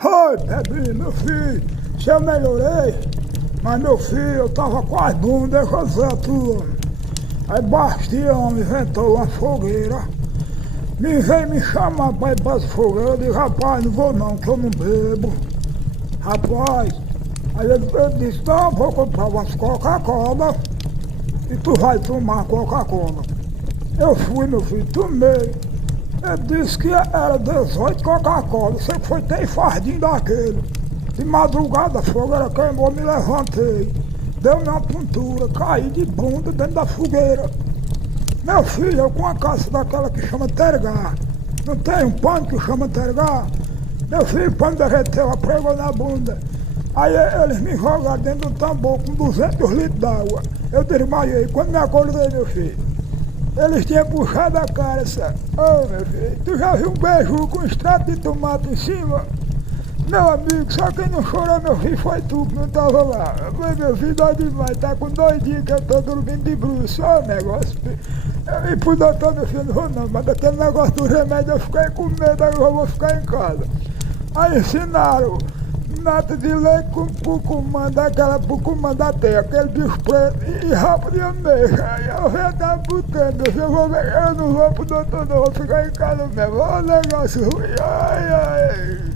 Oi, Pedrinho, meu filho, se eu melhorei, mas meu filho, eu tava quase bom, deixa eu dizer a tua. Aí Bastião inventou uma fogueira, veio me chamar pra ir pra essa fogueira, eu disse, rapaz, não vou não, que eu não bebo. Rapaz, aí ele disse, não, vou comprar umas Coca-Cola e tu vai tomar Coca-Cola. Eu fui, meu filho, tomei. Ele disse que era 18 Coca-Cola, você que foi ter fardinho daquele. De madrugada a fogueira queimou, me levantei. Deu na pontura, caí de bunda dentro da fogueira. Meu filho, eu com uma caça daquela que chama tergar. Não tem um pano que chama tergar? Meu filho, o pano derreteu, pregou na bunda. Aí eles me jogaram dentro do tambor com 200 litros d'água. Eu desmaiei. Quando me acordei, meu filho, eles tinham puxado a cara, sabe? Ô, meu filho, tu já viu um beiju com extrato de tomate em cima? Meu amigo, só quem não chorou, meu filho, foi tu que não tava lá. Eu falei, meu filho, dói demais, tá com 2 dias que eu tô dormindo de bruxo, ó o negócio. E pro doutor, meu filho, não vou não, mas daquele negócio do remédio eu fiquei com medo, agora eu vou ficar em casa. Aí ensinaram nata de leite com pucumã, daquela pucumã da terra, aquele bicho preto e rabo de ameixa. Aí eu já tava botando, eu não vou pro doutor não, vou ficar em casa mesmo. Olha o negócio ruim, ai, ai.